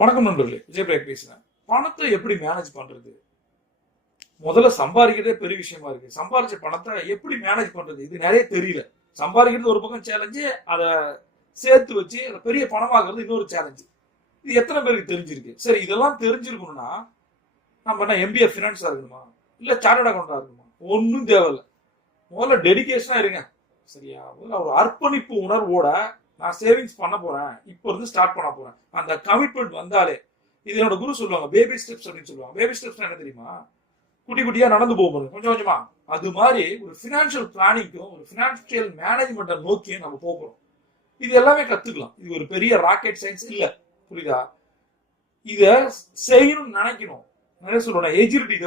வணக்கம் நண்பர்களே, விஜய் பிரேக் பேசுறேன். பணத்தை எப்படி மேனேஜ் பண்றது? முதல்ல சம்பாதிக்கிறதே பெரிய விஷயமா இருக்கு. சம்பாதிச்ச பணத்தை எப்படி மேனேஜ் பண்றது? இது நிறைய தெரியல. சம்பாதிக்கிறது ஒரு பக்கம் சேலஞ்சு, அதை சேர்த்து வச்சு அதை பெரிய பணமாகிறது இன்னொரு சேலஞ்சு. இது எத்தனை பேருக்கு தெரிஞ்சிருக்கு? சரி, இதெல்லாம் தெரிஞ்சிருக்கணும்னா நம்ம என்ன MBA ஃபினான்ஸா இருக்கணுமா, இல்ல சார்ட்டர்ட் அக்கௌண்டா இருக்கணுமா? ஒன்னும் தேவையில்லை. முதல்ல டெடிகேஷனா இருங்க. சரியா? ஒரு அர்ப்பணிப்பு உணர்வோட நான் சேவிங்ஸ் பண்ண போறேன், இப்போ இருந்து ஸ்டார்ட் பண்ண போறேன், அந்த கமிட்மெண்ட் வந்தாலே, இது என்னோட குரு சொல்லுவாங்க, பேபி ஸ்டெப்ஸ் அப்படின்னு சொல்லுவாங்க. பேபி ஸ்டெப்ஸ் என்ன தெரியுமா? குட்டி குட்டியா நடந்து போகணும், கொஞ்சம் கொஞ்சமா. அது மாதிரி ஒரு பினான்சியல் பிளானிங்கும் ஒரு பினான்சியல் மேனேஜ்மெண்ட்டை நோக்கி நம்ம போகிறோம். இது எல்லாமே கத்துக்கலாம். இது ஒரு பெரிய ராக்கெட் சயின்ஸ் இல்ல, புரியுதா? இத செய்யணும்னு நினைக்கணும். நிறைய சொல்லுவேன், எஜிலிட்டி,